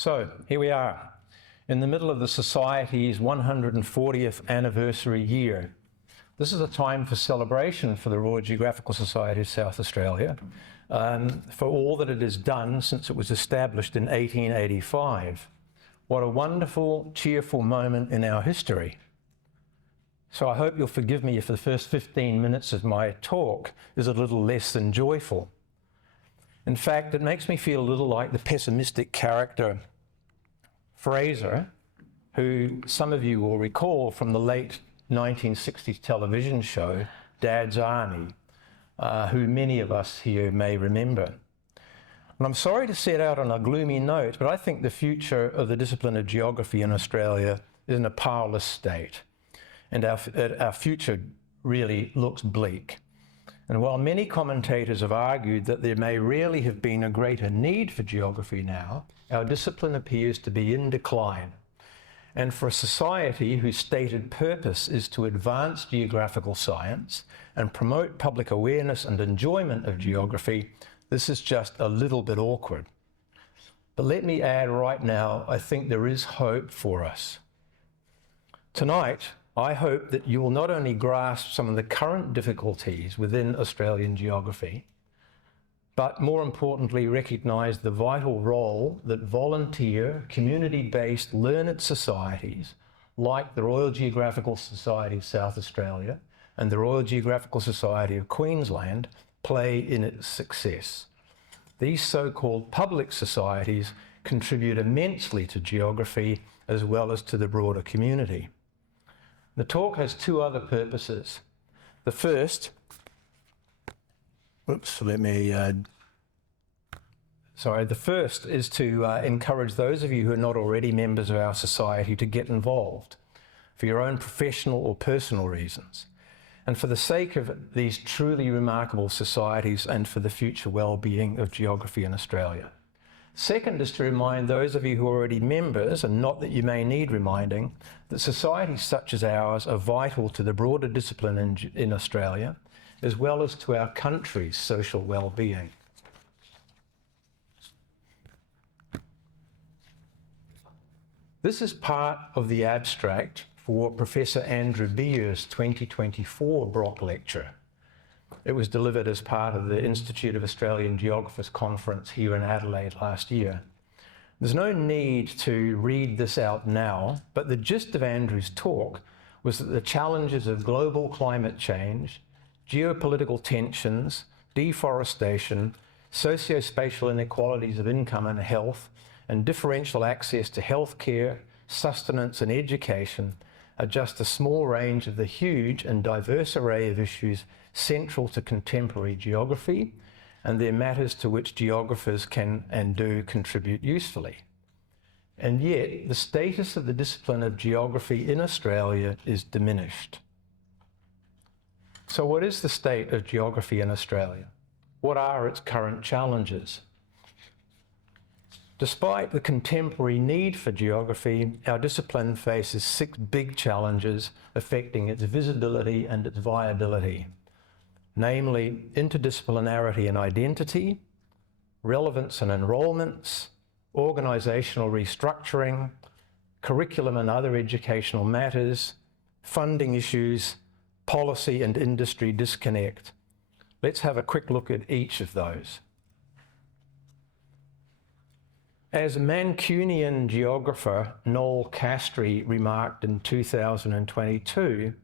So here we are, in the middle of the Society's 140th anniversary year. This is a time for celebration for the Royal Geographical Society of South Australia, for all that it has done since it was established in 1885. What a wonderful, cheerful moment in our history. So I hope you'll forgive me if the first 15 minutes of my talk is a little less than joyful. In fact, it makes me feel a little like the pessimistic character Fraser, who some of you will recall from the late 1960s television show, Dad's Army, who many of us here may remember. And I'm sorry to set out on a gloomy note, but I think the future of the discipline of geography in Australia is in a powerless state, and our future really looks bleak. And while many commentators have argued that there may rarely have been a greater need for geography now, our discipline appears to be in decline. And for a society whose stated purpose is to advance geographical science and promote public awareness and enjoyment of geography, this is just a little bit awkward. But let me add right now, I think there is hope for us. Tonight, I hope that you will not only grasp some of the current difficulties within Australian geography, but more importantly, recognise the vital role that volunteer, community-based learned societies like the Royal Geographical Society of South Australia and the Royal Geographical Society of Queensland play in its success. These so-called public societies contribute immensely to geography as well as to the broader community. The talk has two other purposes. The first, the first is to encourage those of you who are not already members of our society to get involved for your own professional or personal reasons, and for the sake of these truly remarkable societies and for the future well-being of geography in Australia. Second is to remind those of you who are already members, and not that you may need reminding, that societies such as ours are vital to the broader discipline in Australia, as well as to our country's social well-being. This is part of the abstract for Professor Andrew Beer's 2024 Brock Lecture. It was delivered as part of the Institute of Australian Geographers conference here in Adelaide last year. There's no need to read this out now, but the gist of Andrew's talk was that the challenges of global climate change, geopolitical tensions, deforestation, socio-spatial inequalities of income and health, and differential access to healthcare, sustenance and education are just a small range of the huge and diverse array of issues central to contemporary geography, and they're matters to which geographers can and do contribute usefully. And yet, the status of the discipline of geography in Australia is diminished. So what is the state of geography in Australia? What are its current challenges? Despite the contemporary need for geography, our discipline faces 6 big challenges affecting its visibility and its viability, namely interdisciplinarity and identity, relevance and enrolments, organisational restructuring, curriculum and other educational matters, funding issues, policy and industry disconnect. Let's have a quick look at each of those. As Mancunian geographer Noel Castry remarked in 2022,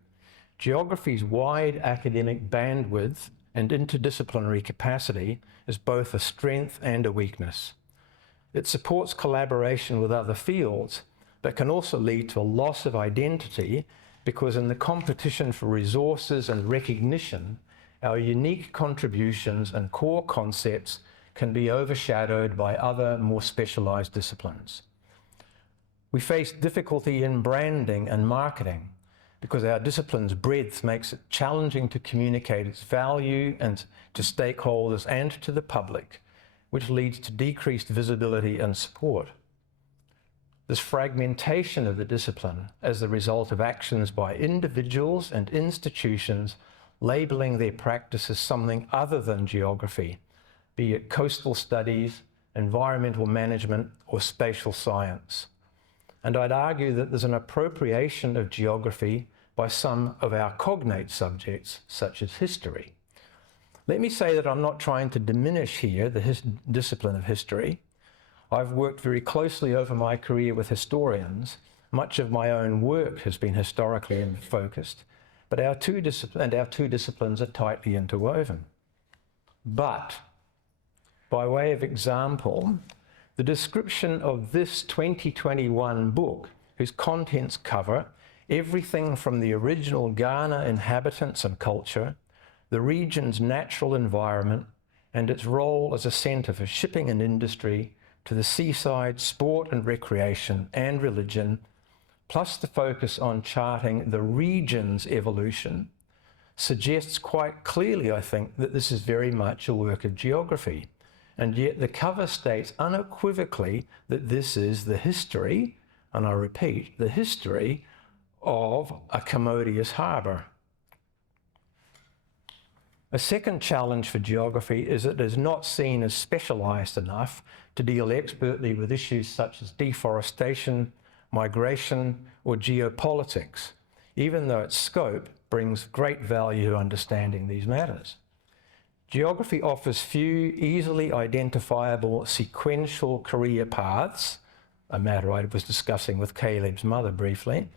geography's wide academic bandwidth and interdisciplinary capacity is both a strength and a weakness. It supports collaboration with other fields, but can also lead to a loss of identity because in the competition for resources and recognition, our unique contributions and core concepts can be overshadowed by other more specialised disciplines. We face difficulty in branding and marketing because our discipline's breadth makes it challenging to communicate its value and to stakeholders and to the public, which leads to decreased visibility and support. This fragmentation of the discipline as the result of actions by individuals and institutions labelling their practice as something other than geography, be it coastal studies, environmental management, or spatial science. And I'd argue that there's an appropriation of geography by some of our cognate subjects, such as history. Let me say that I'm not trying to diminish here the discipline of history. I've worked very closely over my career with historians. Much of my own work has been historically focused, but our two disciplines are tightly interwoven. But, by way of example, the description of this 2021 book, whose contents cover everything from the original Ghana inhabitants and culture, the region's natural environment, and its role as a centre for shipping and industry, to the seaside, sport and recreation, and religion, plus the focus on charting the region's evolution, suggests quite clearly, I think, that this is very much a work of geography. And yet the cover states unequivocally that this is the history, and I repeat, the history of a commodious harbour. A second challenge for geography is that it is not seen as specialised enough to deal expertly with issues such as deforestation, migration, or geopolitics, even though its scope brings great value to understanding these matters. Geography offers few easily identifiable sequential career paths, a matter I was discussing with Caleb's mother briefly,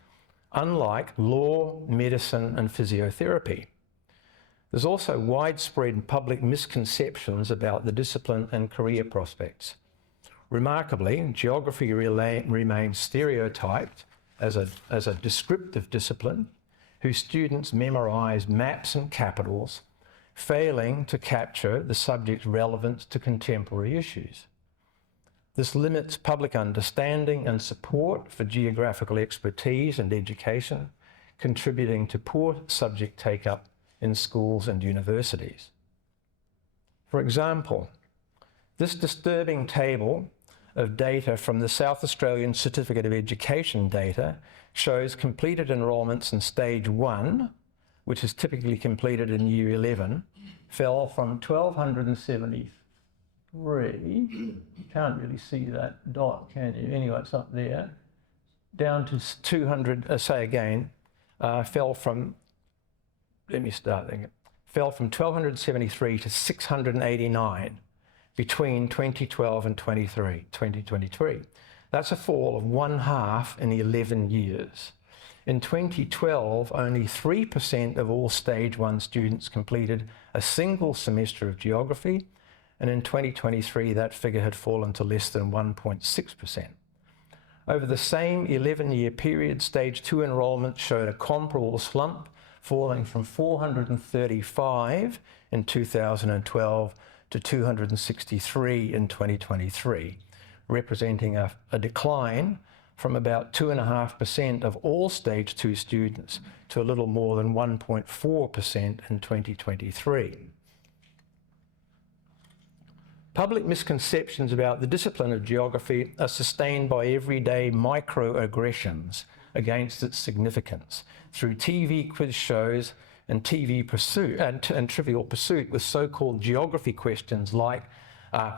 unlike law, medicine, and physiotherapy. There's also widespread public misconceptions about the discipline and career prospects. Remarkably, geography remains stereotyped as a descriptive discipline whose students memorise maps and capitals, failing to capture the subject's relevance to contemporary issues. This limits public understanding and support for geographical expertise and education, contributing to poor subject take-up in schools and universities. For example, this disturbing table of data from the South Australian Certificate of Education data shows completed enrolments in stage 1, which is typically completed in year 11, fell from 1,273, you can't really see that dot, can you? Anyway, it's up there, down to 200, fell from 1,273 to 689 between 2012 and 2023. That's a fall of 1/2 in 11 years. In 2012, only 3% of all Stage 1 students completed a single semester of geography, and in 2023 that figure had fallen to less than 1.6%. Over the same 11-year period, Stage 2 enrolment showed a comparable slump, falling from 435 in 2012 to 263 in 2023, representing a decline from about 2.5% of all Stage 2 students to a little more than 1.4% in 2023. Public misconceptions about the discipline of geography are sustained by everyday microaggressions against its significance through TV quiz shows and TV pursuit and Trivial Pursuit with so-called geography questions like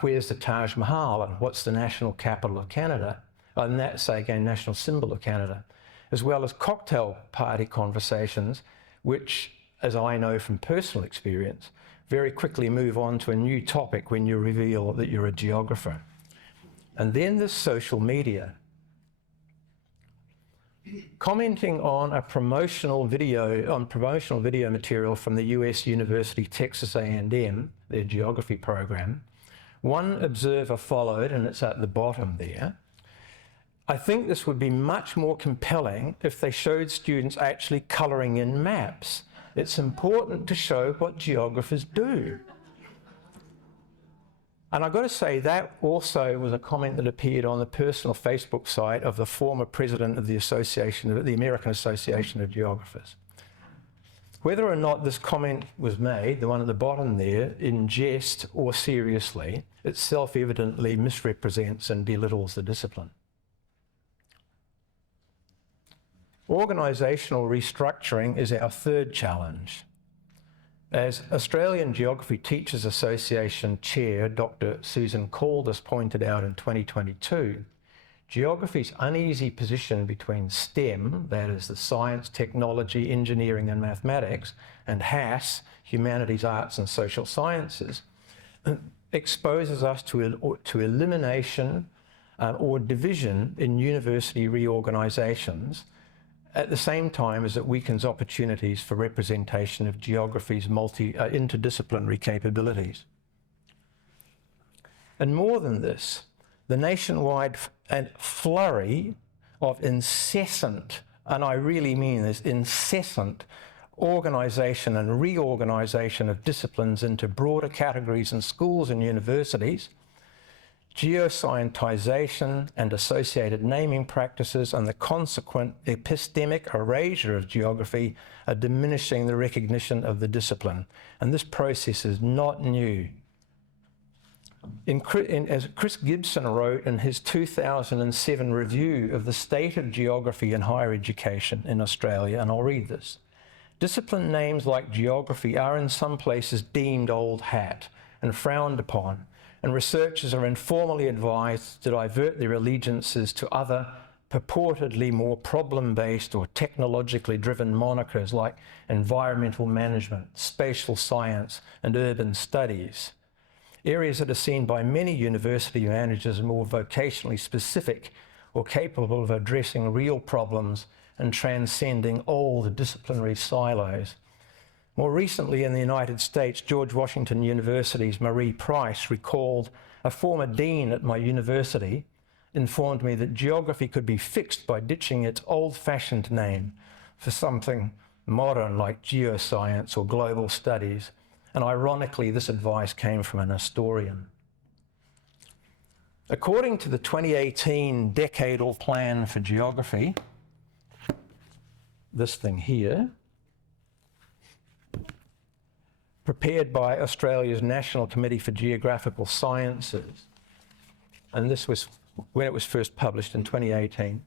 where's the Taj Mahal and what's the national capital of Canada, and that's again national symbol of Canada, as well as cocktail party conversations which, as I know from personal experience, very quickly move on to a new topic when you reveal that you're a geographer. And then there's social media. Commenting on promotional video material from the US University Texas A&M, their geography program, one observer followed, and it's at the bottom there, I think this would be much more compelling if they showed students actually colouring in maps. It's important to show what geographers do. And I've got to say that also was a comment that appeared on the personal Facebook site of the former president of the American Association of Geographers. Whether or not this comment was made, the one at the bottom there, in jest or seriously, it self-evidently misrepresents and belittles the discipline. Organisational restructuring is our third challenge. As Australian Geography Teachers Association Chair Dr. Susan Caldis pointed out in 2022, geography's uneasy position between STEM, that is the science, technology, engineering and mathematics, and HAS, humanities, arts and social sciences, exposes us to elimination or division in university reorganisations at the same time as it weakens opportunities for representation of geography's interdisciplinary capabilities. And more than this, the nationwide flurry of incessant, and I really mean this, incessant organisation and reorganisation of disciplines into broader categories in schools and universities, geoscientisation and associated naming practices and the consequent epistemic erasure of geography are diminishing the recognition of the discipline. And this process is not new. As Chris Gibson wrote in his 2007 review of the state of geography in higher education in Australia, and I'll read this, discipline names like geography are in some places deemed old hat and frowned upon, and researchers are informally advised to divert their allegiances to other purportedly more problem-based or technologically driven monikers like environmental management, spatial science, and urban studies. Areas that are seen by many university managers as more vocationally specific or capable of addressing real problems and transcending old disciplinary silos. More recently in the United States, George Washington University's Marie Price recalled a former dean at my university informed me that geography could be fixed by ditching its old-fashioned name for something modern like geoscience or global studies. And ironically, this advice came from an historian. According to the 2018 Decadal Plan for Geography, this thing here, prepared by Australia's National Committee for Geographical Sciences, and this was when it was first published in 2018,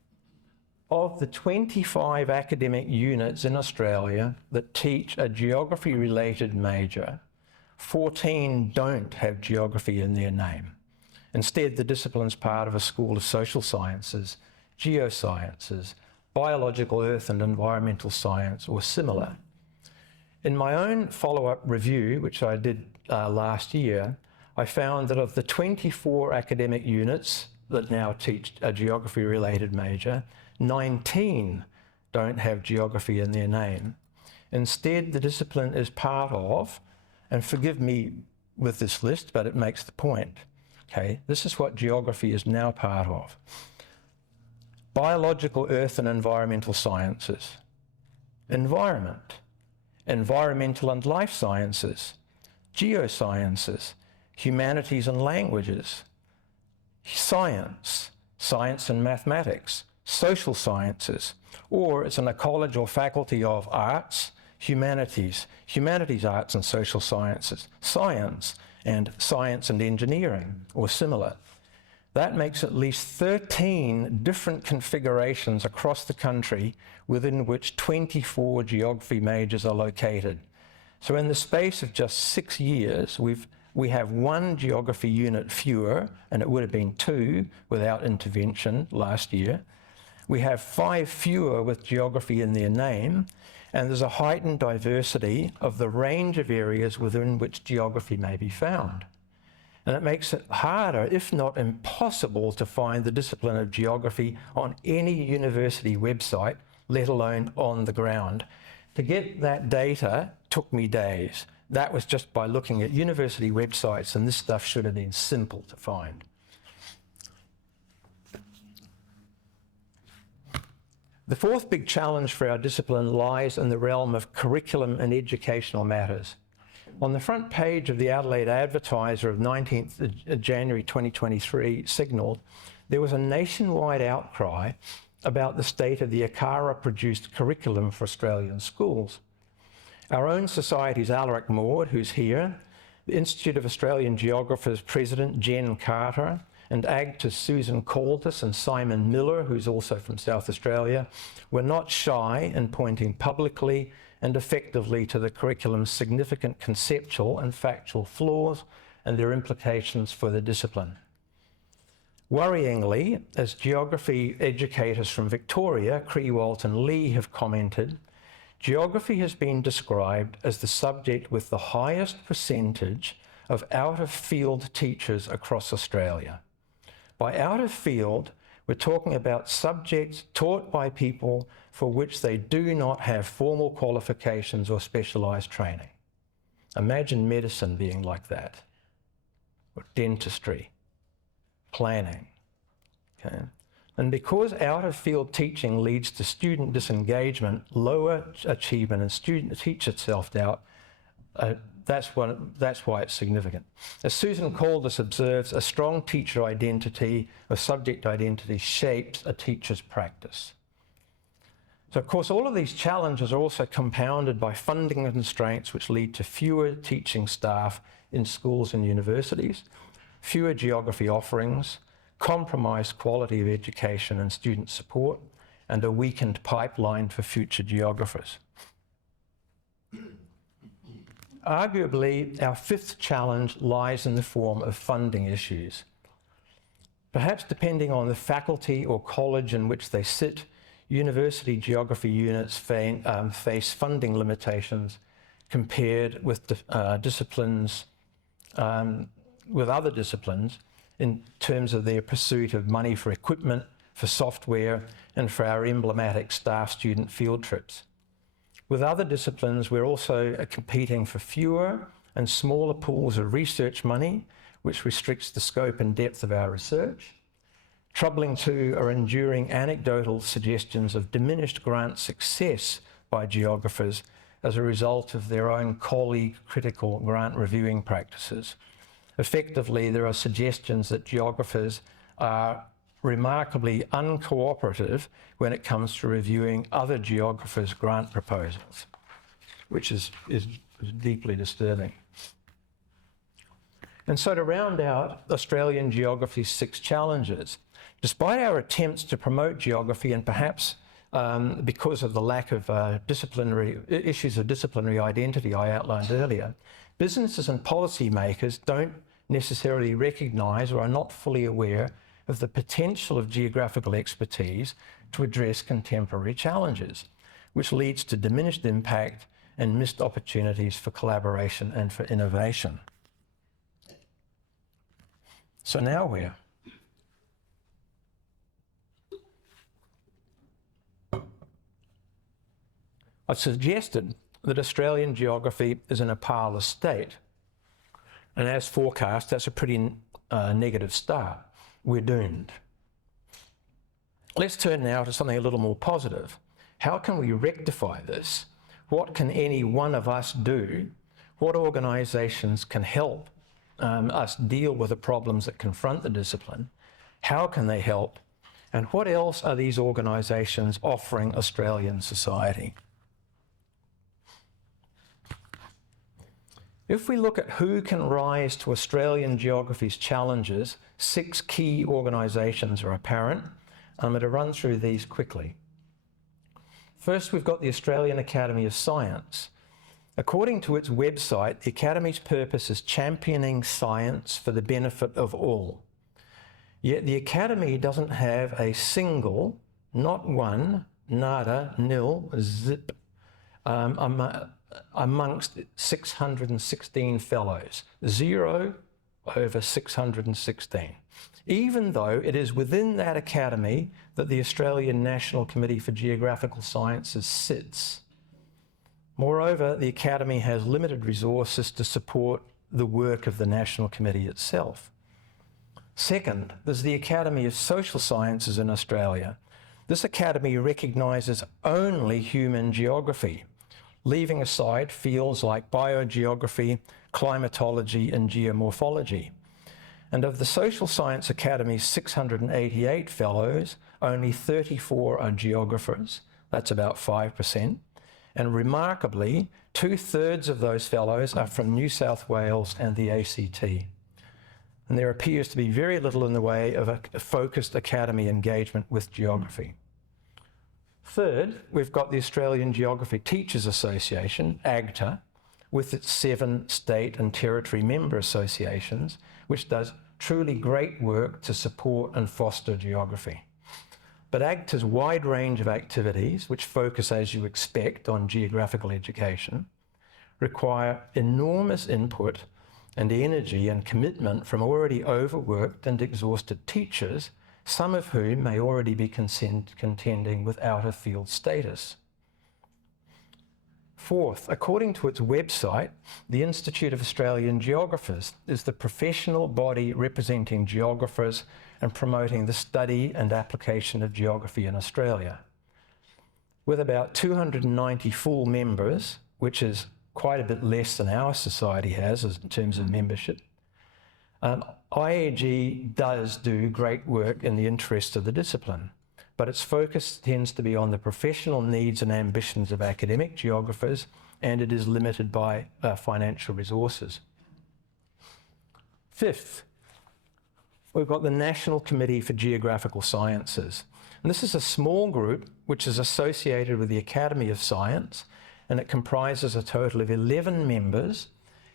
of the 25 academic units in Australia that teach a geography-related major, 14 don't have geography in their name. Instead, the discipline's part of a school of social sciences, geosciences, biological earth and environmental science, or similar. In my own follow-up review, which I did last year, I found that of the 24 academic units that now teach a geography-related major, 19 don't have geography in their name. Instead, the discipline is part of, and forgive me with this list, but it makes the point, okay? This is what geography is now part of. Biological earth and environmental sciences, environment, environmental and life sciences, geosciences, humanities and languages, science, science and mathematics, social sciences, or it's in a college or faculty of arts, humanities, arts and social sciences, science and engineering, or similar. That makes at least 13 different configurations across the country within which 24 geography majors are located. So in the space of just 6 years, we have one geography unit fewer, and it would have been 2 without intervention last year. We have 5 fewer with geography in their name, and there's a heightened diversity of the range of areas within which geography may be found. And it makes it harder, if not impossible, to find the discipline of geography on any university website, let alone on the ground. To get that data took me days. That was just by looking at university websites, and this stuff should have been simple to find. The fourth big challenge for our discipline lies in the realm of curriculum and educational matters. On the front page of the Adelaide Advertiser of 19th January 2023 signalled there was a nationwide outcry about the state of the ACARA-produced curriculum for Australian schools. Our own Society's Alaric Maud, who's here, the Institute of Australian Geographers President Jen Carter, and actors Susan Caldis and Simon Miller, who's also from South Australia, were not shy in pointing publicly and effectively to the curriculum's significant conceptual and factual flaws and their implications for the discipline. Worryingly, as geography educators from Victoria, Crewalt and Lee have commented, geography has been described as the subject with the highest percentage of out-of-field teachers across Australia. By out-of-field, we're talking about subjects taught by people for which they do not have formal qualifications or specialised training. Imagine medicine being like that, or dentistry, planning. Okay? And because out-of-field teaching leads to student disengagement, lower achievement and student teacher self-doubt, that's why it's significant. As Susan Caldis observes, a strong teacher identity or subject identity shapes a teacher's practice. So of course, all of these challenges are also compounded by funding constraints which lead to fewer teaching staff in schools and universities, fewer geography offerings, compromised quality of education and student support, and a weakened pipeline for future geographers. Arguably, our fifth challenge lies in the form of funding issues. Perhaps depending on the faculty or college in which they sit, university geography units face funding limitations compared with disciplines, with other disciplines in terms of their pursuit of money for equipment, for software, and for our emblematic staff-student field trips. With other disciplines, we're also competing for fewer and smaller pools of research money, which restricts the scope and depth of our research. Troubling too are enduring anecdotal suggestions of diminished grant success by geographers as a result of their own colleague-critical grant reviewing practices. Effectively, there are suggestions that geographers are remarkably uncooperative when it comes to reviewing other geographers' grant proposals, which is deeply disturbing. And so to round out Australian geography's 6 challenges, despite our attempts to promote geography and perhaps because of the lack of issues of disciplinary identity I outlined earlier, businesses and policymakers don't necessarily recognise or are not fully aware of the potential of geographical expertise to address contemporary challenges, which leads to diminished impact and missed opportunities for collaboration and for innovation. So now where? I've suggested that Australian geography is in a parlous state, and as forecast, that's a pretty negative start. We're doomed. Let's turn now to something a little more positive. How can we rectify this? What can any one of us do? What organisations can help us deal with the problems that confront the discipline? How can they help? And what else are these organisations offering Australian society? If we look at who can rise to Australian geography's challenges, 6 key organisations are apparent. I'm going to run through these quickly. First, we've got the Australian Academy of Science. According to its website, the Academy's purpose is championing science for the benefit of all. Yet the Academy doesn't have a single, not one, nada, nil, zip, amongst 616 fellows, 0 over 616, even though it is within that academy that the Australian National Committee for Geographical Sciences sits. Moreover, the Academy has limited resources to support the work of the National Committee itself. Second, there's the Academy of Social Sciences in Australia. This academy recognises only human geography, leaving aside fields like biogeography, climatology and geomorphology. And of the Social Science Academy's 688 fellows, only 34 are geographers. That's about 5%. And remarkably, 2/3 of those fellows are from New South Wales and the ACT. And there appears to be very little in the way of a focused academy engagement with geography. Third, we've got the Australian Geographic Teachers Association, AGTA, with its 7 state and territory member associations, which does truly great work to support and foster geography. But AGTA's wide range of activities, which focus, as you expect, on geographical education, require enormous input and energy and commitment from already overworked and exhausted teachers, some of whom may already be contending with out-of-field status. Fourth, according to its website, the Institute of Australian Geographers is the professional body representing geographers and promoting the study and application of geography in Australia. With about 290 full members, which is quite a bit less than our society has in terms of membership, IAG does do great work in the interest of the discipline, but its focus tends to be on the professional needs and ambitions of academic geographers, and it is limited by financial resources. Fifth, we've got the National Committee for Geographical Sciences. And this is a small group which is associated with the Academy of Science, and it comprises a total of 11 members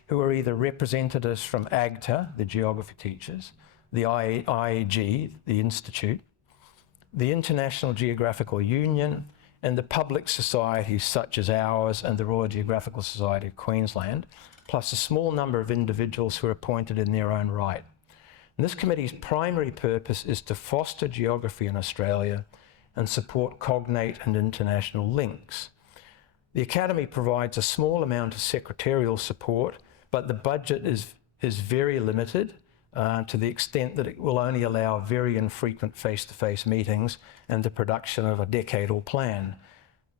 who are either representatives from AGTA, the geography teachers, the IAG, the Institute, the International Geographical Union, and the public societies such as ours and the Royal Geographical Society of Queensland, plus a small number of individuals who are appointed in their own right. And this committee's primary purpose is to foster geography in Australia and support cognate and international links. The Academy provides a small amount of secretarial support, but the budget is very limited to the extent that it will only allow very infrequent face-to-face meetings and the production of a decadal plan.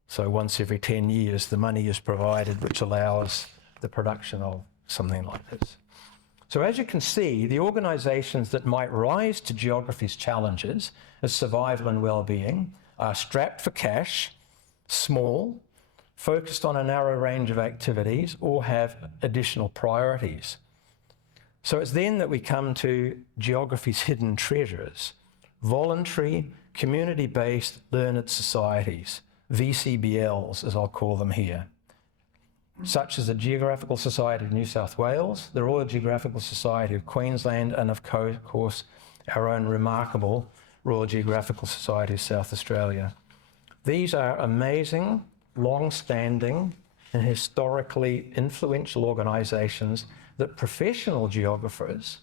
So once every 10 years, the money is provided which allows the production of something like this. So as you can see, the organisations that might rise to geography's challenges as survival and well-being are strapped for cash, small, focused on a narrow range of activities, or have additional priorities. So it's then that we come to geography's hidden treasures, voluntary, community-based learned societies, VCBLS as I'll call them here, such as the Geographical Society of New South Wales, the Royal Geographical Society of Queensland, and of course our own remarkable Royal Geographical Society of South Australia. These are amazing, long-standing and historically influential organisations that professional geographers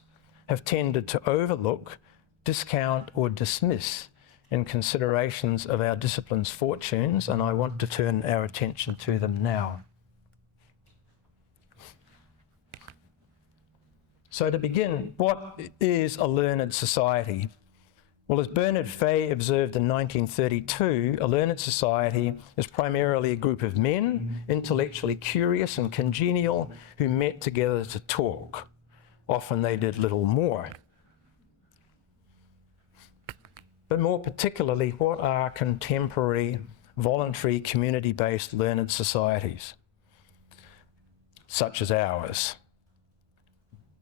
have tended to overlook, discount or dismiss in considerations of our discipline's fortunes, and I want to turn our attention to them now. So to begin, what is a learned society? Well, as Bernard Fay observed in 1932, a learned society is primarily a group of men, intellectually curious and congenial, who met together to talk. Often they did little more. But more particularly, what are contemporary, voluntary, community-based learned societies, such as ours?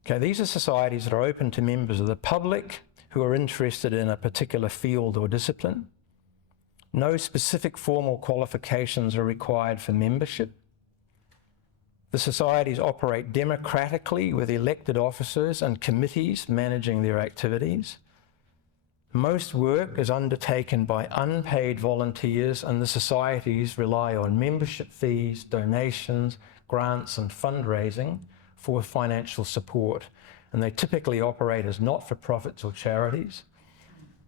Okay, these are societies that are open to members of the public who are interested in a particular field or discipline. No specific formal qualifications are required for membership. The societies operate democratically with elected officers and committees managing their activities. Most work is undertaken by unpaid volunteers, and the societies rely on membership fees, donations, grants and fundraising for financial support. And they typically operate as not-for-profits or charities.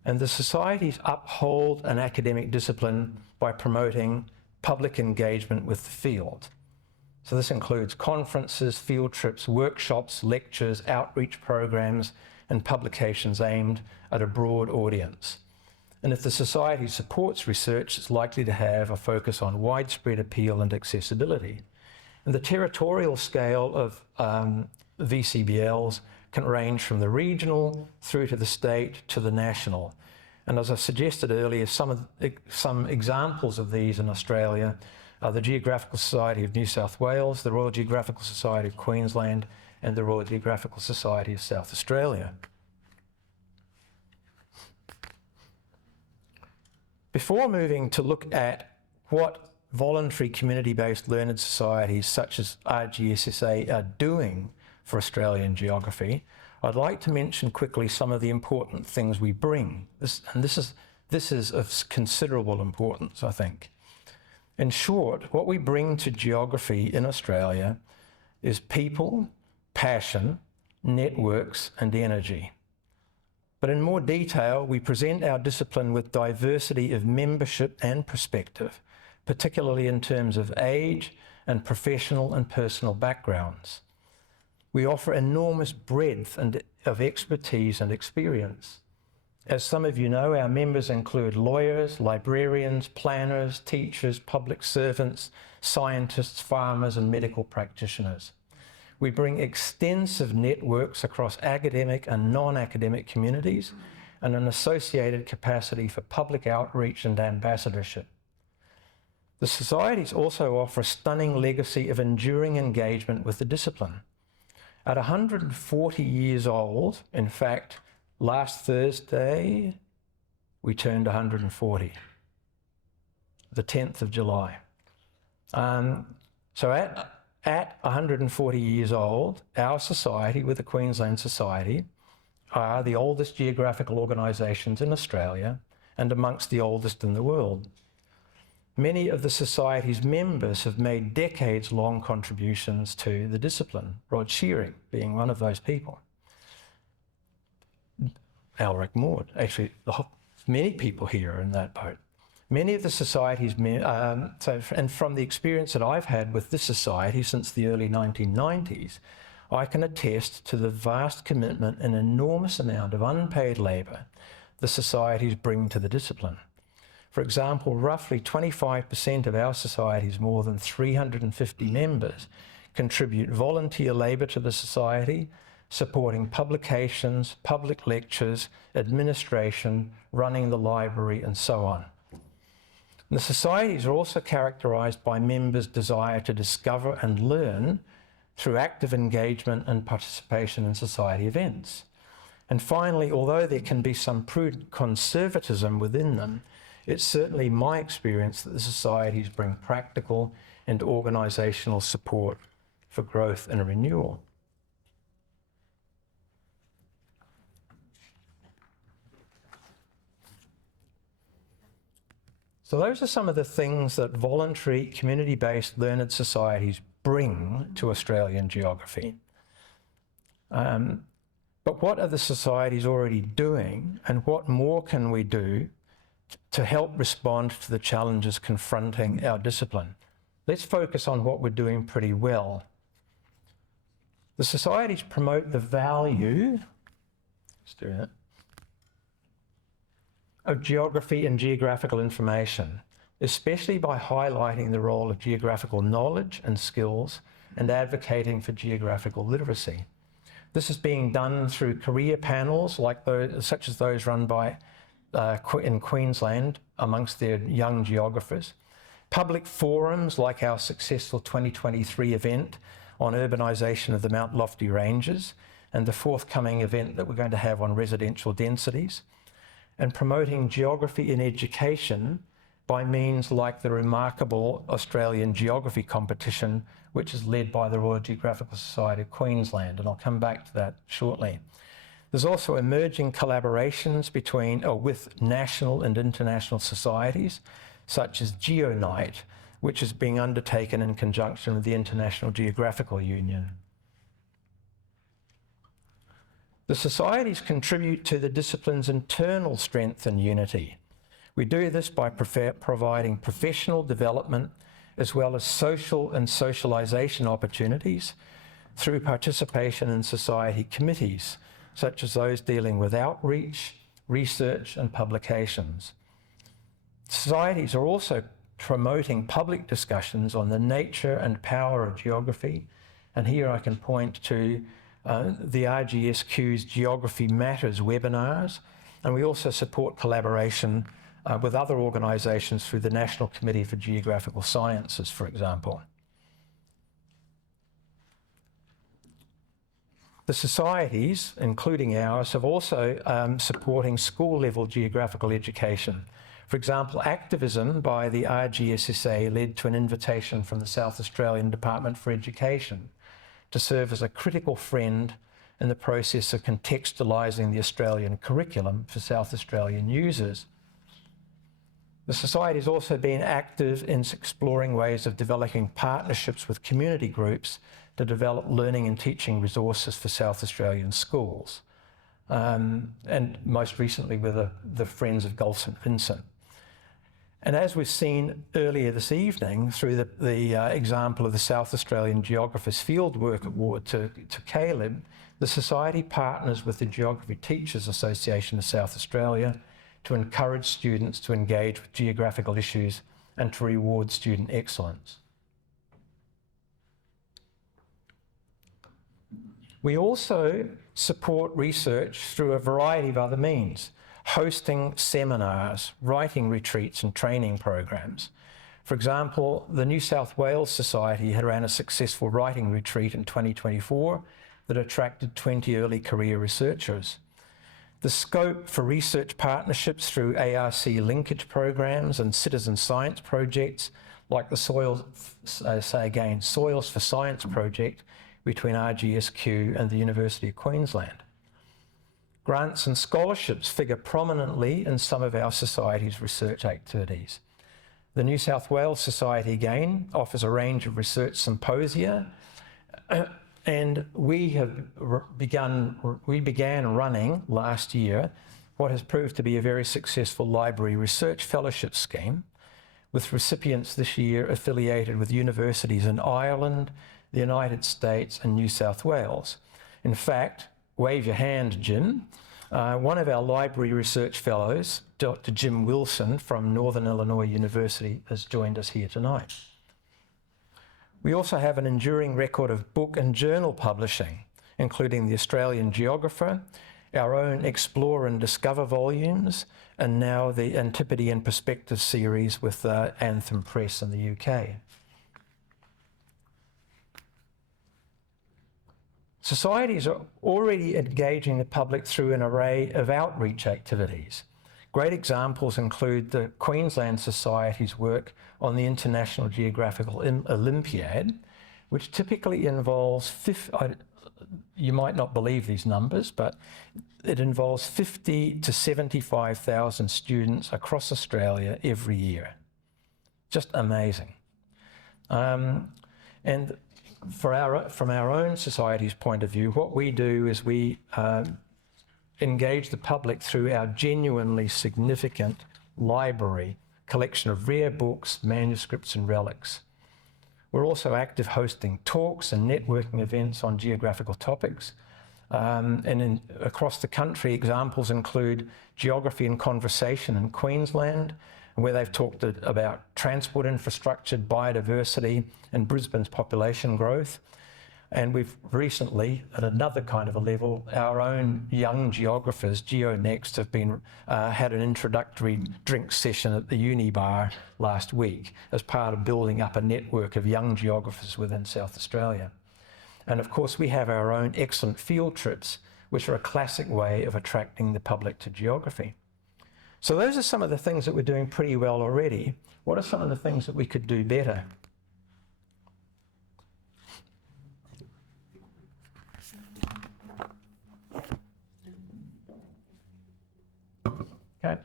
And the societies uphold an academic discipline by promoting public engagement with the field. So this includes conferences, field trips, workshops, lectures, outreach programs, and publications aimed at a broad audience. And if the society supports research, it's likely to have a focus on widespread appeal and accessibility. And the territorial scale of VCBLs can range from the regional through to the state to the national. And as I suggested earlier, some examples of these in Australia are the Geographical Society of New South Wales, the Royal Geographical Society of Queensland, and the Royal Geographical Society of South Australia. Before moving to look at what voluntary community-based learned societies such as RGSSA are doing for Australian geography, I'd like to mention quickly some of the important things we bring. This is of considerable importance, I think. In short, what we bring to geography in Australia is people, passion, networks, and energy. But in more detail, we present our discipline with diversity of membership and perspective, particularly in terms of age and professional and personal backgrounds. We offer enormous breadth of expertise and experience. As some of you know, our members include lawyers, librarians, planners, teachers, public servants, scientists, farmers, and medical practitioners. We bring extensive networks across academic and non-academic communities and an associated capacity for public outreach and ambassadorship. The societies also offer a stunning legacy of enduring engagement with the discipline. At 140 years old, in fact, last Thursday, we turned 140, the 10th of July. So at 140 years old, our society, with the Queensland Society, are the oldest geographical organisations in Australia and amongst the oldest in the world. Many of the Society's members have made decades-long contributions to the discipline, Rod Shearing being one of those people. Alric Maud, actually, many people here are in that boat. Many of the Society's, and from the experience that I've had with this Society since the early 1990s, I can attest to the vast commitment and enormous amount of unpaid labour the Societies bring to the discipline. For example, roughly 25% of our Society's more than 350 members contribute volunteer labour to the Society, supporting publications, public lectures, administration, running the library, and so on. The societies are also characterised by members' desire to discover and learn through active engagement and participation in society events. And finally, although there can be some prudent conservatism within them, it's certainly my experience that the societies bring practical and organisational support for growth and renewal. So those are some of the things that voluntary, community-based learned societies bring to Australian geography. But what are the societies already doing, and what more can we do to help respond to the challenges confronting our discipline? Let's focus on what we're doing pretty well. The societies promote the value, let's do that, of geography and geographical information, especially by highlighting the role of geographical knowledge and skills and advocating for geographical literacy. This is being done through career panels like those, such as those run by in Queensland amongst their young geographers, public forums like our successful 2023 event on urbanisation of the Mount Lofty Ranges and the forthcoming event that we're going to have on residential densities, and promoting geography in education by means like the remarkable Australian Geography competition, which is led by the Royal Geographical Society of Queensland, and I'll come back to that shortly. There's also emerging collaborations with national and international societies, such as GeoNight, which is being undertaken in conjunction with the International Geographical Union. The societies contribute to the discipline's internal strength and unity. We do this by providing professional development as well as social and socialisation opportunities through participation in society committees, such as those dealing with outreach, research and publications. Societies are also promoting public discussions on the nature and power of geography, and here I can point to the RGSQ's Geography Matters webinars, and we also support collaboration with other organisations through the National Committee for Geographical Sciences, for example. The societies, including ours, have also supporting school-level geographical education. For example, activism by the RGSSA led to an invitation from the South Australian Department for Education to serve as a critical friend in the process of contextualising the Australian curriculum for South Australian users. The Society has also been active in exploring ways of developing partnerships with community groups to develop learning and teaching resources for South Australian schools, and most recently with the Friends of Gulf St Vincent. And as we've seen earlier this evening through the example of the South Australian Geographers Fieldwork Award to Caleb, the Society partners with the Geography Teachers Association of South Australia to encourage students to engage with geographical issues and to reward student excellence. We also support research through a variety of other means, hosting seminars, writing retreats and training programs. For example, the New South Wales Society had ran a successful writing retreat in 2024 that attracted 20 early career researchers. The scope for research partnerships through ARC linkage programs and citizen science projects like the Soils for Science project between RGSQ and the University of Queensland. Grants and scholarships figure prominently in some of our Society's research activities. The New South Wales Society, again, offers a range of research symposia, and we began running last year what has proved to be a very successful library research fellowship scheme, with recipients this year affiliated with universities in Ireland, the United States and New South Wales. In fact, wave your hand, Jim. One of our library research fellows, Dr. Jim Wilson from Northern Illinois University, has joined us here tonight. We also have an enduring record of book and journal publishing, including the Australian Geographer, our own Explore and Discover volumes, and now the Antipodes and Perspective series with Anthem Press in the UK. Societies are already engaging the public through an array of outreach activities. Great examples include the Queensland Society's work on the International Geographical Olympiad, which typically involves, you might not believe these numbers, but it involves 50 to 75,000 students across Australia every year. Just amazing. And from our own Society's point of view, what we do is we engage the public through our genuinely significant library collection of rare books, manuscripts and relics. We're also active hosting talks and networking events on geographical topics. Across the country, examples include Geography and Conversation in Queensland, where they've talked about transport infrastructure, biodiversity, and Brisbane's population growth. And we've recently, at another kind of a level, our own young geographers, GeoNext, have been had an introductory drink session at the Uni Bar last week as part of building up a network of young geographers within South Australia. And of course, we have our own excellent field trips, which are a classic way of attracting the public to geography. So those are some of the things that we're doing pretty well already. What are some of the things that we could do better? Okay.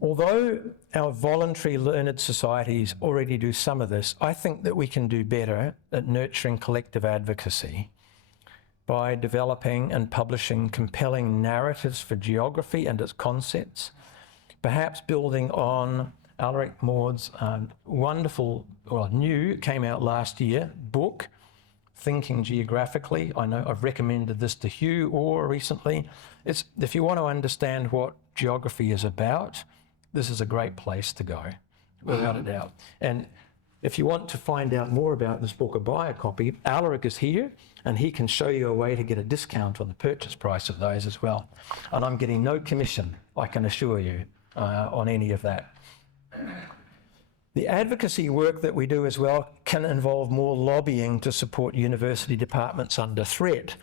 Although our voluntary learned societies already do some of this, I think that we can do better at nurturing collective advocacy by developing and publishing compelling narratives for geography and its concepts, perhaps building on Alaric Maud's wonderful, new, came out last year, book, Thinking Geographically. I know I've recommended this to Hugh Orr recently. If you want to understand what geography is about, this is a great place to go, without a doubt. And if you want to find out more about this book or buy a copy, Alaric is here and he can show you a way to get a discount on the purchase price of those as well. And I'm getting no commission, I can assure you, on any of that. The advocacy work that we do as well can involve more lobbying to support university departments under threat.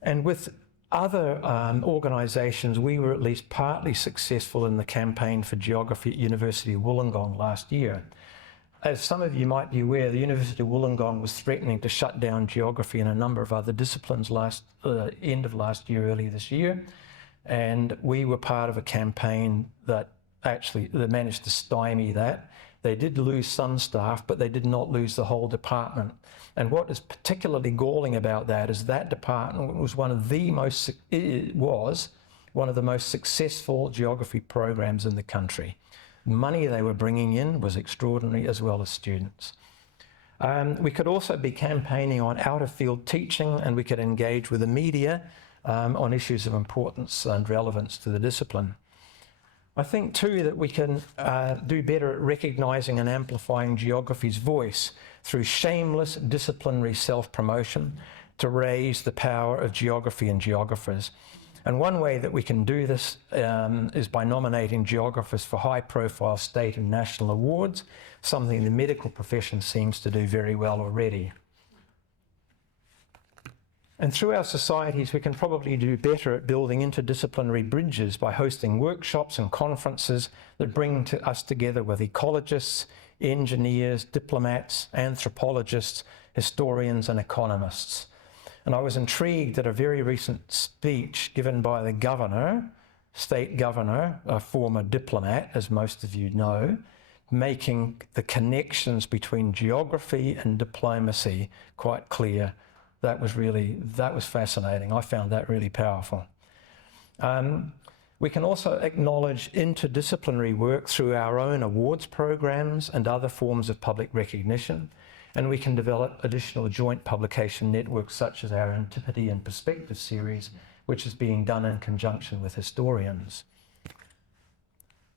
And with other organisations, we were at least partly successful in the campaign for geography at University of Wollongong last year. As some of you might be aware, the University of Wollongong was threatening to shut down geography and a number of other disciplines end of last year, early this year. And we were part of a campaign that managed to stymie that. They did lose some staff, but they did not lose the whole department. And what is particularly galling about that is that department was one of the most successful geography programs in the country. The money they were bringing in was extraordinary, as well as students. We could also be campaigning on out-of-field teaching, and we could engage with the media on issues of importance and relevance to the discipline. I think too that we can do better at recognising and amplifying geography's voice through shameless disciplinary self-promotion to raise the power of geography and geographers. And one way that we can do this is by nominating geographers for high-profile state and national awards, something the medical profession seems to do very well already. And through our societies, we can probably do better at building interdisciplinary bridges by hosting workshops and conferences that bring us together with ecologists, engineers, diplomats, anthropologists, historians, and economists. And I was intrigued at a very recent speech given by the governor, state governor, a former diplomat, as most of you know, making the connections between geography and diplomacy quite clear. That was fascinating. I found that really powerful. We can also acknowledge interdisciplinary work through our own awards programs and other forms of public recognition. And we can develop additional joint publication networks such as our Antiquity and Perspective series, which is being done in conjunction with historians.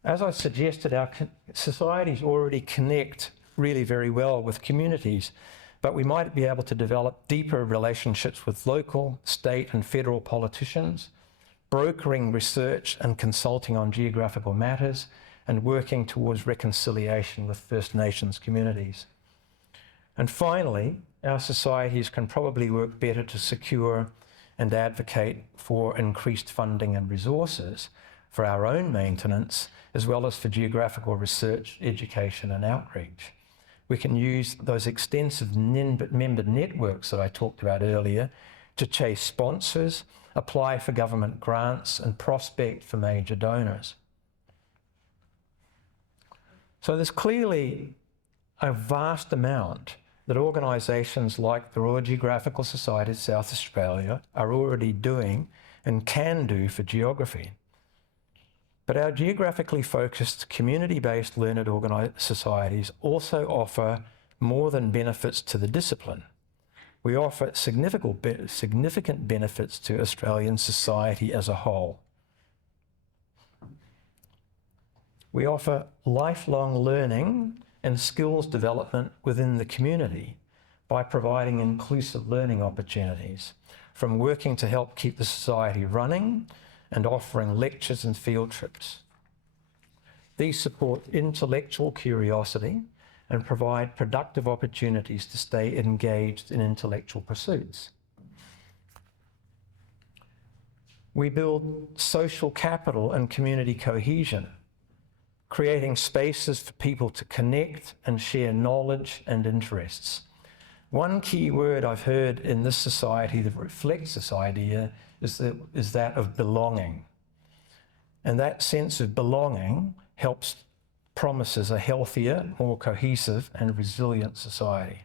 As I suggested, our societies already connect really very well with communities, but we might be able to develop deeper relationships with local, state and federal politicians, brokering research and consulting on geographical matters, and working towards reconciliation with First Nations communities. And finally, our societies can probably work better to secure and advocate for increased funding and resources for our own maintenance, as well as for geographical research, education and outreach. We can use those extensive member networks that I talked about earlier to chase sponsors, apply for government grants and prospect for major donors. So there's clearly a vast amount that organisations like the Royal Geographical Society of South Australia are already doing and can do for geography. But our geographically focused, community-based learned societies also offer more than benefits to the discipline. We offer significant benefits to Australian society as a whole. We offer lifelong learning and skills development within the community by providing inclusive learning opportunities, from working to help keep the society running and offering lectures and field trips. These support intellectual curiosity and provide productive opportunities to stay engaged in intellectual pursuits. We build social capital and community cohesion, creating spaces for people to connect and share knowledge and interests. One key word I've heard in this society that reflects this idea is that of belonging. And that sense of belonging promises a healthier, more cohesive and resilient society.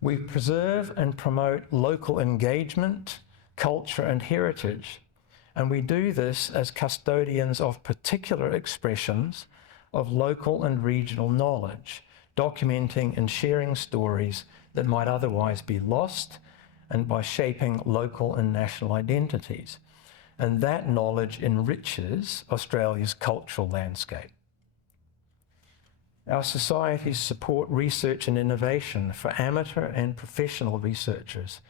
We preserve and promote local engagement, culture and heritage, and we do this as custodians of particular expressions of local and regional knowledge, documenting and sharing stories that might otherwise be lost, and by shaping local and national identities. And that knowledge enriches Australia's cultural landscape. Our societies support research and innovation for amateur and professional researchers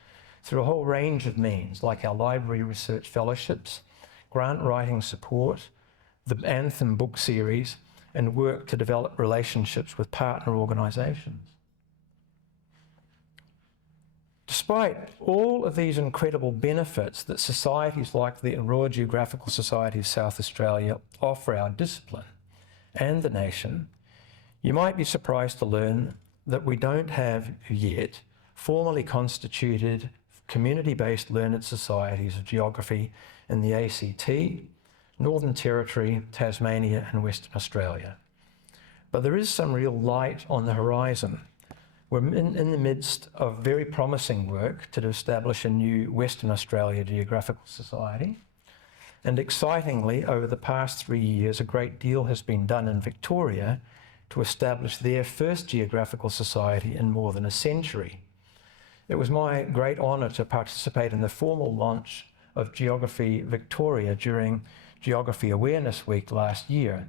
through a whole range of means, like our library research fellowships, grant writing support, the Anthem book series, and work to develop relationships with partner organisations. Despite all of these incredible benefits that societies like the Royal Geographical Society of South Australia offer our discipline and the nation, you might be surprised to learn that we don't have yet formally constituted community-based learned societies of geography in the ACT, Northern Territory, Tasmania and Western Australia. But there is some real light on the horizon. We're in the midst of very promising work to establish a new Western Australia Geographical Society. And excitingly, over the past 3 years, a great deal has been done in Victoria to establish their first geographical society in more than a century. It was my great honour to participate in the formal launch of Geography Victoria during Geography Awareness Week last year.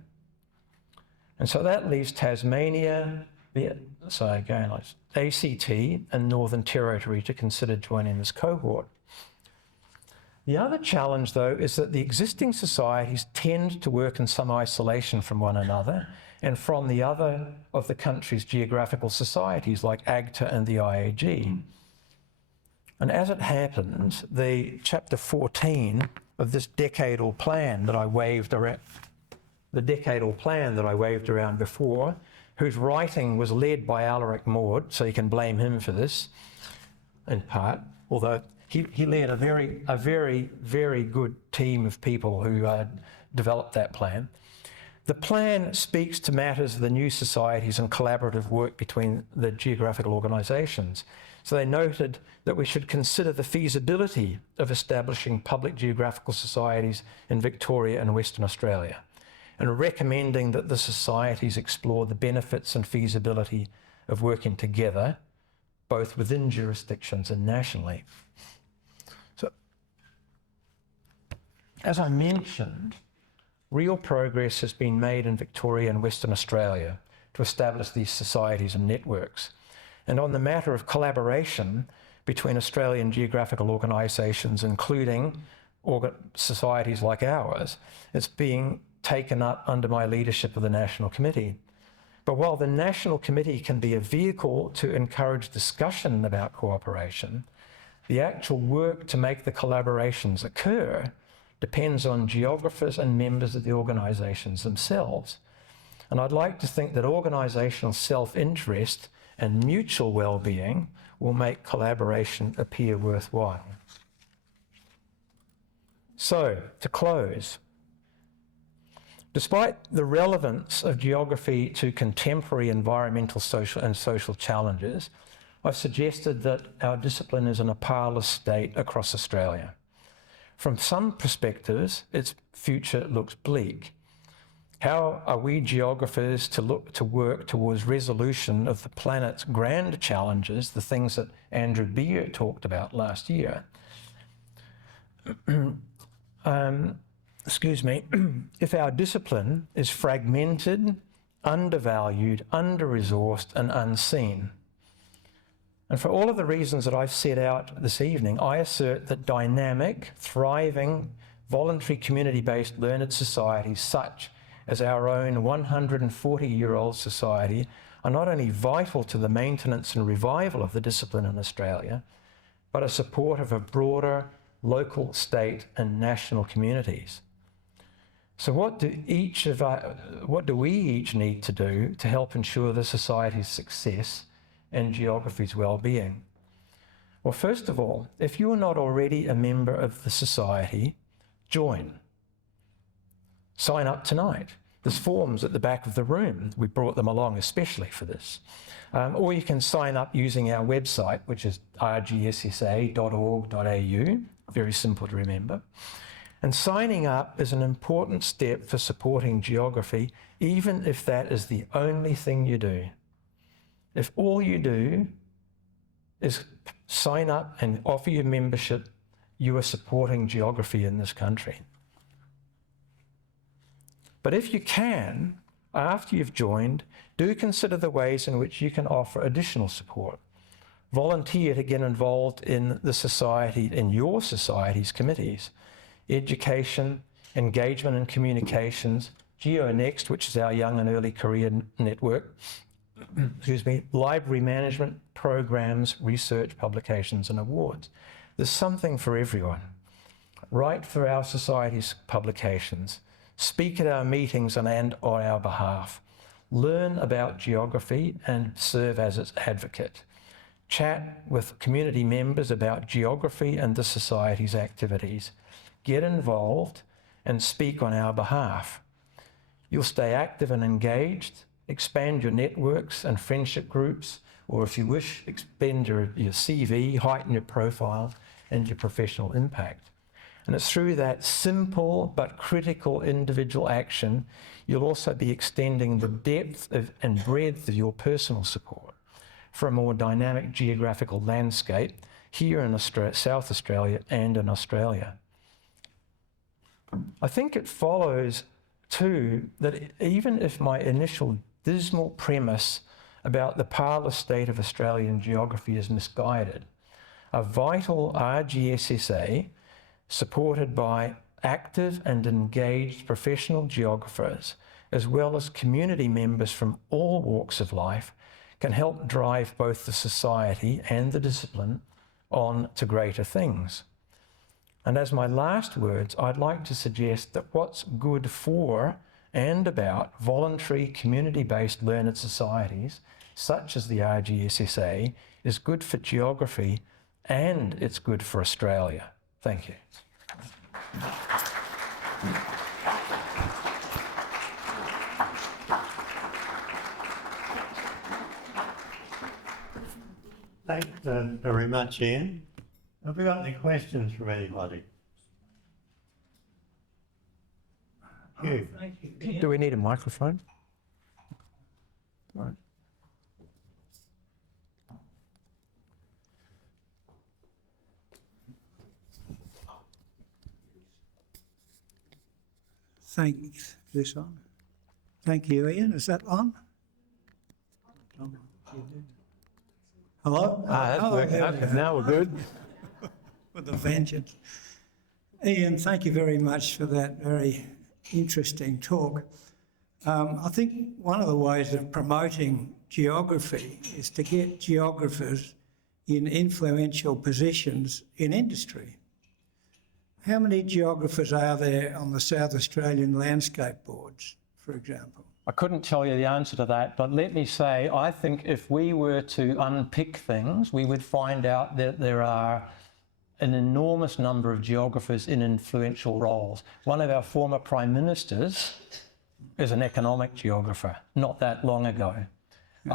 And so that leaves Tasmania, ACT and Northern Territory to consider joining this cohort. The other challenge, though, is that the existing societies tend to work in some isolation from one another and from the other of the country's geographical societies like AGTA and the IAG. And as it happens, the chapter 14 of this decadal plan that I waved around, before, whose writing was led by Alaric Maud, so you can blame him for this, in part, although he led a very, very good team of people who developed that plan. The plan speaks to matters of the new societies and collaborative work between the geographical organisations. So they noted that we should consider the feasibility of establishing public geographical societies in Victoria and Western Australia, and recommending that the societies explore the benefits and feasibility of working together, both within jurisdictions and nationally. So, as I mentioned, real progress has been made in Victoria and Western Australia to establish these societies and networks. And on the matter of collaboration between Australian geographical organisations, including societies like ours, it's being taken up under my leadership of the National Committee. But while the National Committee can be a vehicle to encourage discussion about cooperation, the actual work to make the collaborations occur depends on geographers and members of the organisations themselves. And I'd like to think that organisational self-interest and mutual well-being will make collaboration appear worthwhile. So, to close, despite the relevance of geography to contemporary environmental, social challenges, I've suggested that our discipline is in a parlous state across Australia. From some perspectives, its future looks bleak. How are we geographers to work towards resolution of the planet's grand challenges, the things that Andrew Beer talked about last year? If our discipline is fragmented, undervalued, under-resourced and unseen. And for all of the reasons that I've set out this evening, I assert that dynamic, thriving, voluntary community-based learned societies such as our own 140-year-old society are not only vital to the maintenance and revival of the discipline in Australia, but are supportive of broader local, state and national communities. So what do we each need to do to help ensure the society's success and geography's well-being? Well, first of all, if you are not already a member of the society, join. Sign up tonight. There's forms at the back of the room. We brought them along especially for this. Or you can sign up using our website, which is rgssa.org.au. Very simple to remember. And signing up is an important step for supporting geography, even if that is the only thing you do. If all you do is sign up and offer your membership, you are supporting geography in this country. But if you can, after you've joined, do consider the ways in which you can offer additional support. Volunteer to get involved in the society, in your society's committees, education, engagement and communications, GeoNext, which is our young and early career network, excuse me, library management, programs, research, publications and awards. There's something for everyone. Write for our society's publications, speak at our meetings and on our behalf, learn about geography and serve as its advocate. Chat with community members about geography and the society's activities. Get involved and speak on our behalf. You'll stay active and engaged, expand your networks and friendship groups, or if you wish, expand your CV, heighten your profile and your professional impact. And it's through that simple but critical individual action, you'll also be extending the depth and breadth of your personal support for a more dynamic geographical landscape here in South Australia and in Australia. I think it follows too that even if my initial dismal premise about the parlous state of Australian geography is misguided, a vital RGSSA supported by active and engaged professional geographers, as well as community members from all walks of life, can help drive both the society and the discipline on to greater things. And as my last words, I'd like to suggest that what's good for and about voluntary community-based learned societies, such as the RGSSA, is good for geography and it's good for Australia. Thank you. Thanks very much, Ian. Have we got any questions from anybody? Hugh. Thank you. Do we need a microphone? Right. Thanks. This on? Thank you, Ian. Is that on? Hello? That's working. Okay, now we're good. With a vengeance. Ian, thank you very much for that very interesting talk. I think one of the ways of promoting geography is to get geographers in influential positions in industry. How many geographers are there on the South Australian landscape boards, for example? I couldn't tell you the answer to that, but let me say, I think if we were to unpick things, we would find out that there are an enormous number of geographers in influential roles. One of our former prime ministers is an economic geographer, not that long ago. You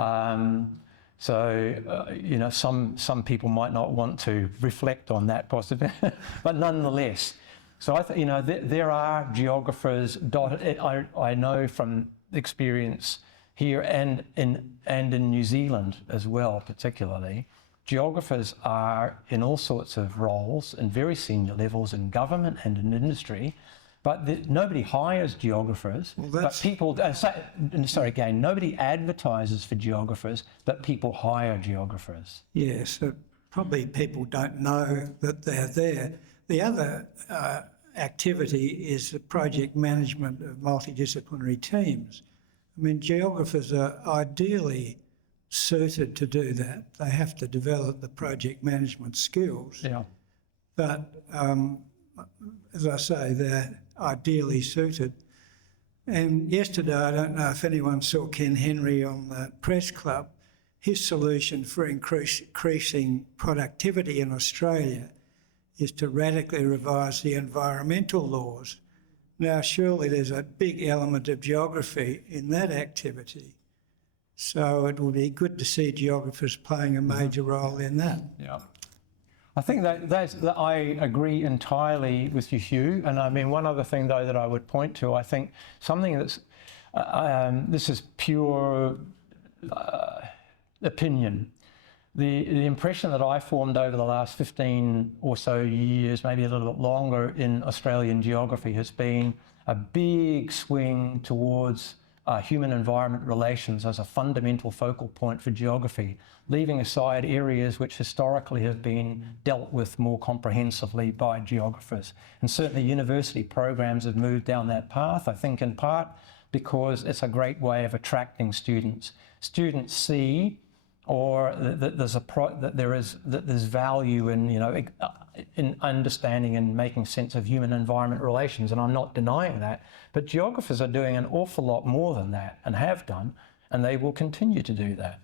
know, some people might not want to reflect on that possibly, but nonetheless. So I think, you know, there are geographers dotted, I know from experience here and in New Zealand as well, particularly. Geographers are in all sorts of roles and very senior levels in government and in industry, but nobody hires geographers. Well, but people, nobody advertises for geographers, but people hire geographers. Yes, probably people don't know that they're there. The other activity is the project management of multidisciplinary teams. I mean, geographers are ideally suited to do that. They have to develop the project management skills. Yeah. But as I say, they're ideally suited. And yesterday, I don't know if anyone saw Ken Henry on the press club, his solution for increasing productivity in Australia is to radically revise the environmental laws. Now, surely there's a big element of geography in that activity. So it will be good to see geographers playing a major role in that. Yeah. I think that I agree entirely with you, Hugh. And I mean, one other thing, though, that I would point to, I think something that's, this is pure opinion. The impression that I formed over the last 15 or so years, maybe a little bit longer, in Australian geography has been a big swing towards human-environment relations as a fundamental focal point for geography, leaving aside areas which historically have been dealt with more comprehensively by geographers. And certainly university programs have moved down that path, I think in part because it's a great way of attracting students. Students see that there's value in, in understanding and making sense of human-environment relations, and I'm not denying that. But geographers are doing an awful lot more than that, and have done, and they will continue to do that.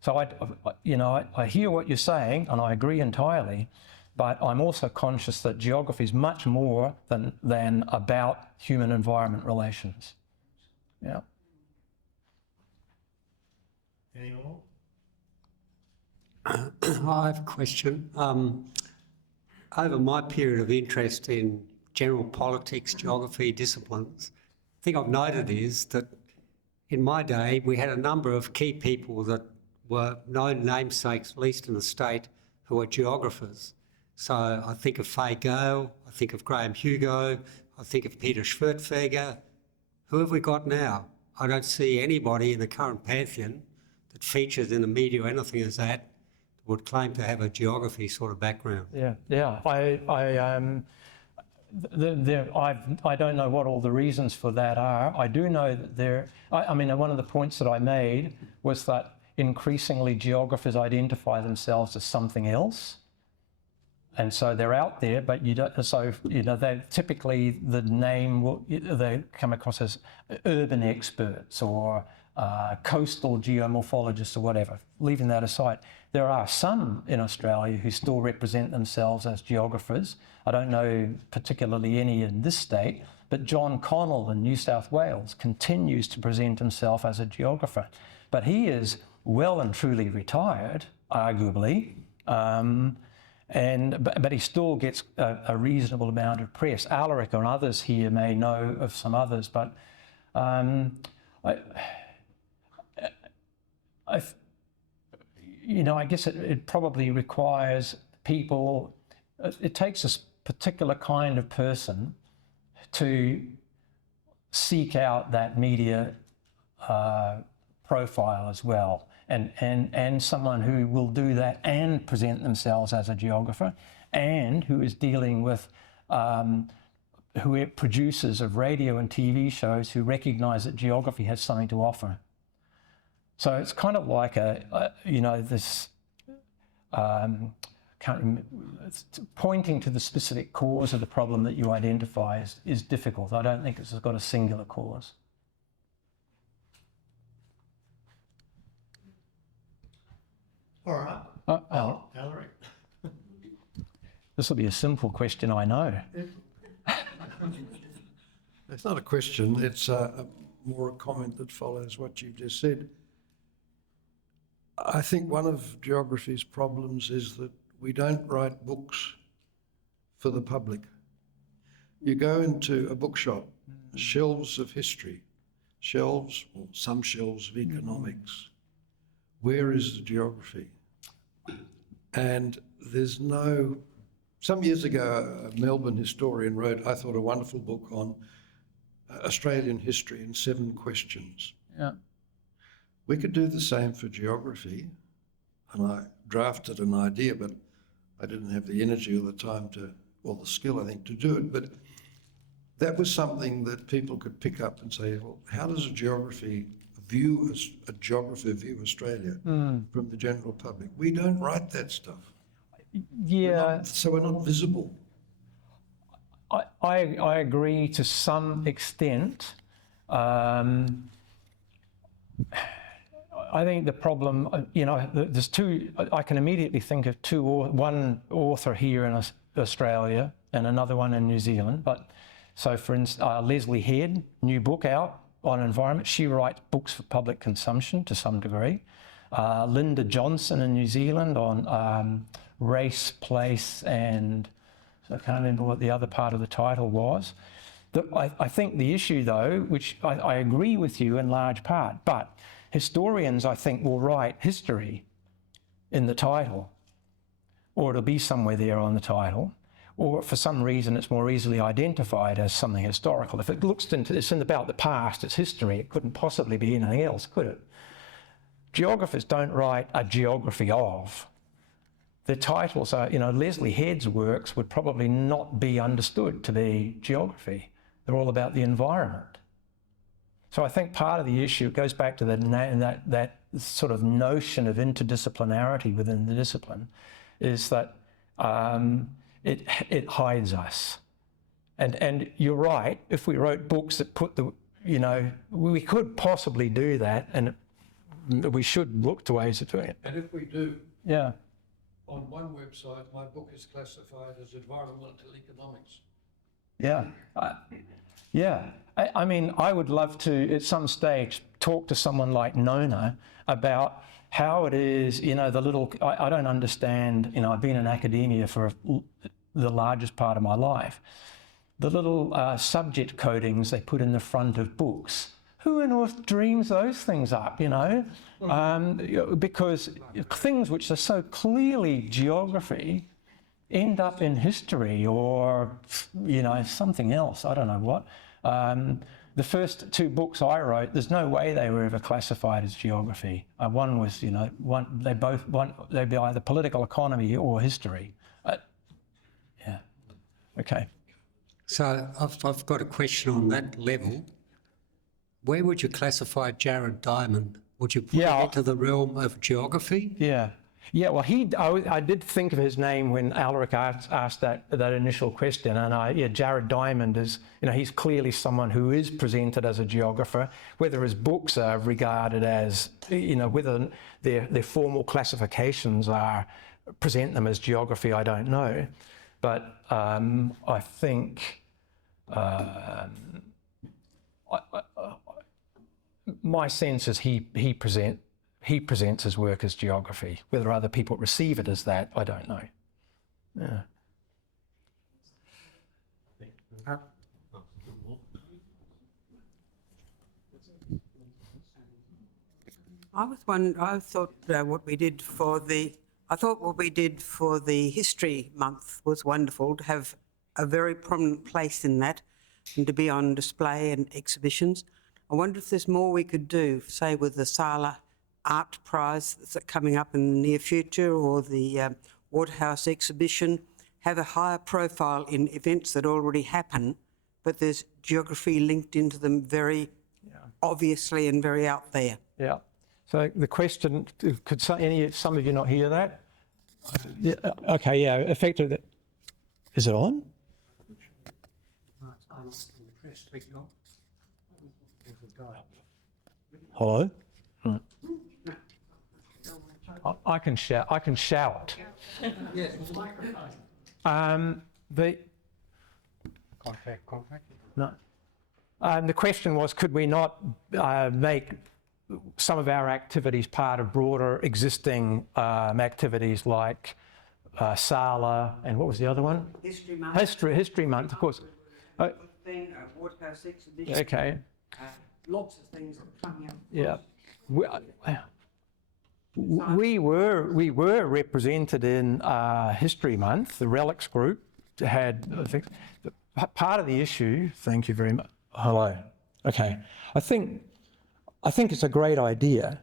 So I hear what you're saying, and I agree entirely, but I'm also conscious that geography is much more than about human-environment relations. Yeah. Any more? I have a question. Over my period of interest in general politics, geography, disciplines, the thing I've noted is that in my day we had a number of key people that were known namesakes, at least in the state, who were geographers. So I think of Fay Gale, I think of Graham Hugo, I think of Peter Schwertfeger. Who have we got now? I don't see anybody in the current pantheon that features in the media or anything as that would claim to have a geography sort of background. Yeah. I don't know what all the reasons for that are. I do know that one of the points that I made was that increasingly geographers identify themselves as something else. And so they're out there, but they typically the name they come across as urban experts or coastal geomorphologists or whatever. Leaving that aside, there are some in Australia who still represent themselves as geographers. I don't know particularly any in this state, but John Connell in New South Wales continues to present himself as a geographer. But he is well and truly retired, arguably. But he still gets a reasonable amount of press. Alaric and others here may know of some others, but I guess it probably requires people. It takes a particular kind of person to seek out that media profile as well. And someone who will do that and present themselves as a geographer, and who is dealing with producers of radio and TV shows who recognise that geography has something to offer. So it's kind of like pointing to the specific cause of the problem that you identify is difficult. I don't think it's got a singular cause. All right. Alaric. This will be a simple question, I know. It's not a question, it's more a comment that follows what you've just said. I think one of geography's problems is that we don't write books for the public. You go into a bookshop, shelves of history, shelves, or some shelves of economics. Where is the geography? And there's no... Some years ago, a Melbourne historian wrote, I thought, a wonderful book on Australian history in 7 questions. Yeah. We could do the same for geography, and I drafted an idea, but I didn't have the energy or the time or the skill, I think, to do it. But that was something that people could pick up and say, well, how does a geographer view Australia from the general public? We don't write that stuff. Yeah. So we're not visible. I agree to some extent. I think the problem, there's two. I can immediately think of one author here in Australia and another one in New Zealand. But so, for instance, Leslie Head, new book out on environment. She writes books for public consumption to some degree. Linda Johnson in New Zealand on race, place, and so I can't remember what the other part of the title was. I think the issue, though, which I agree with you in large part, but historians, I think, will write history in the title, or it'll be somewhere there on the title, or for some reason it's more easily identified as something historical. If it looks into it's about the past, it's history, it couldn't possibly be anything else, could it? Geographers don't write a geography of. The titles are, Leslie Head's works would probably not be understood to be geography. They're all about the environment. So I think part of the issue goes back to that sort of notion of interdisciplinarity within the discipline, is that it hides us. And you're right, if we wrote books that put the, we could possibly do that, and we should look to ways of doing it. And if we do, Yeah. on one website, my book is classified as environmental economics. Yeah. I mean, I would love to, at some stage, talk to someone like Nona about how it is, I don't understand, I've been in academia for the largest part of my life. The little subject codings they put in the front of books. Who on earth dreams those things up, because things which are so clearly geography end up in history or, something else, I don't know what. The first two books I wrote, there's no way they were ever classified as geography. One was, they'd be either political economy or history. Yeah, okay. So I've got a question on that level. Where would you classify Jared Diamond? Would you put him into the realm of geography? Yeah. Yeah, well, I did think of his name when Alaric asked that initial question, and Jared Diamond is, he's clearly someone who is presented as a geographer. Whether his books are regarded as, whether their formal classifications present them as geography, I don't know. But I think my sense is he presents his work as geography. Whether other people receive it as that, I don't know. Yeah. I thought what we did for the History Month was wonderful, to have a very prominent place in that and to be on display and exhibitions. I wonder if there's more we could do, say with the Sala Art Prize that's coming up in the near future, or the Waterhouse exhibition, have a higher profile in events that already happen, but there's geography linked into them very obviously and very out there. Yeah. So the question, could some of you not hear that? Yeah, okay, yeah, effectively. Is it on? Hello? Right. I can shout. The question was, could we not make some of our activities part of broader existing activities like Sala, and what was the other one? History Month. History Month, of course. Waterhouse exhibition. Okay. Lots of things that are coming up. Yeah. We were represented in History Month. The Relics group had, I think, part of the issue. Thank you very much. Hello. Okay. I think it's a great idea.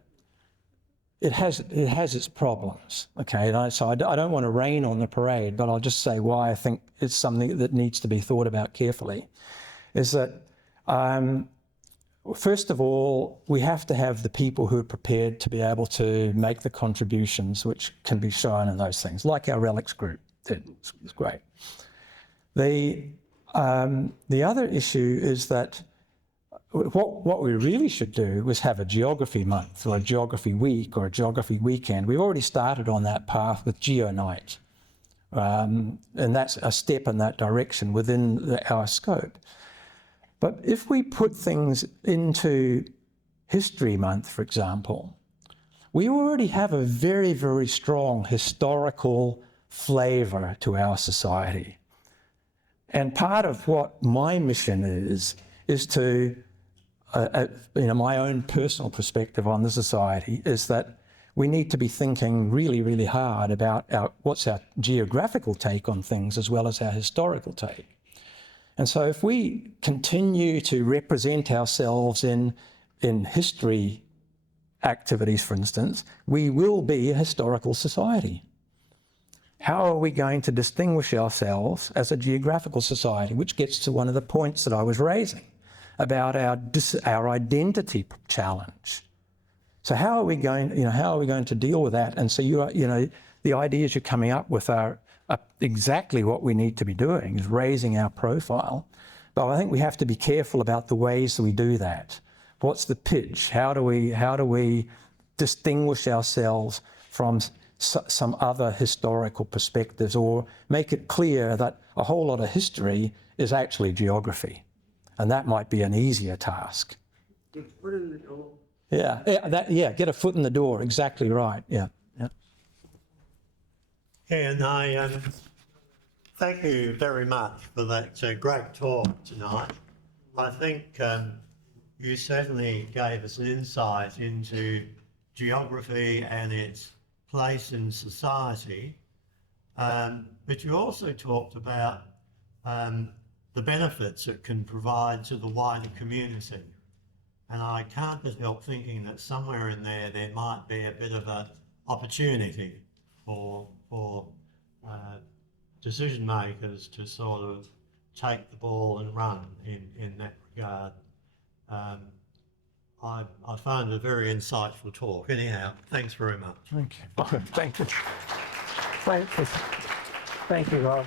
It has its problems. Okay. So I don't want to rain on the parade, but I'll just say why I think it's something that needs to be thought about carefully. Is that first of all, we have to have the people who are prepared to be able to make the contributions which can be shown in those things, like our Relics group. It's great. The other issue is that what we really should do is have a geography month or a geography week or a geography weekend. We've already started on that path with Geo Night, and that's a step in that direction within our scope. But if we put things into History Month, for example, we already have a very, very strong historical flavour to our society. And part of what my mission is to, my own personal perspective on the society is that we need to be thinking really, really hard about what's our geographical take on things as well as our historical take. And so if we continue to represent ourselves in history activities, for instance, we will be a historical society. How are we going to distinguish ourselves as a geographical society? Which gets to one of the points that I was raising about our identity challenge. So how are we going, how are we going to deal with that? And so the ideas you're coming up with are exactly what we need to be doing, is raising our profile. But I think we have to be careful about the ways that we do that. What's the pitch? How do we distinguish ourselves from some other historical perspectives, or make it clear that a whole lot of history is actually geography? And that might be an easier task. Put in the door. Get a foot in the door, exactly right, yeah. And I thank you very much for that great talk tonight. I think you certainly gave us an insight into geography and its place in society, but you also talked about the benefits it can provide to the wider community. And I can't just help thinking that somewhere in there might be a bit of an opportunity for decision makers to sort of take the ball and run in that regard. I found it a very insightful talk. Anyhow, thanks very much. Thank you. Thank you. Thank you, Rob.